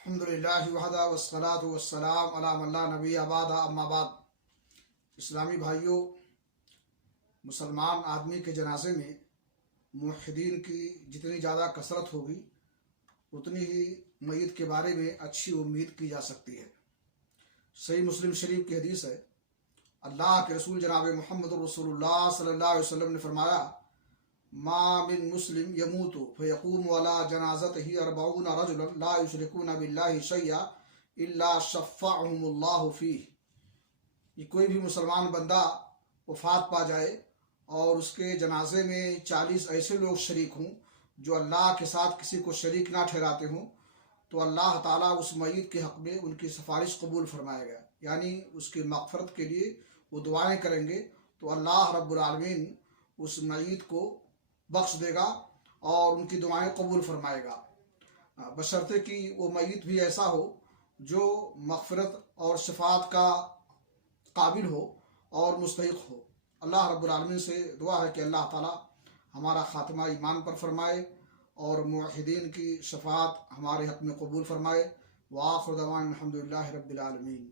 الحمدللہ وحدہ والصلاۃ والسلام علی من لا نبی بعدہ اما بعد۔ اسلامی بھائیوں، مسلمان آدمی کے جنازے میں موحدین کی جتنی زیادہ کثرت ہوگی اتنی ہی میت کے بارے میں اچھی امید کی جا سکتی ہے۔ صحیح مسلم شریف کی حدیث ہے، اللہ کے رسول جناب محمد رسول اللہ صلی اللہ علیہ وسلم نے فرمایا، ما من مسلم یموت فیقوم علی جنازتہ 40 رجلا لا یشرکون باللہ شیئا الا شفعهم اللہ فیہ۔ یہ کوئی بھی مسلمان بندہ وفات پا جائے اور اس کے جنازے میں 40 ایسے لوگ شریک ہوں جو اللہ کے ساتھ کسی کو شریک نہ ٹھہراتے ہوں، تو اللہ تعالیٰ اس میت کے حق میں ان کی سفارش قبول فرمائے گا، یعنی اس کی مغفرت کے لیے وہ دعائیں کریں گے تو اللہ رب العالمین اس میت کو بخش دے گا اور ان کی دعائیں قبول فرمائے گا، بشرطے کہ وہ میت بھی ایسا ہو جو مغفرت اور شفاعت کا قابل ہو اور مستحق ہو۔ اللہ رب العالمین سے دعا ہے کہ اللہ تعالی ہمارا خاتمہ ایمان پر فرمائے اور موحدین کی شفاعت ہمارے حق میں قبول فرمائے۔ وآخر دعوانا الحمدللہ رب العالمین۔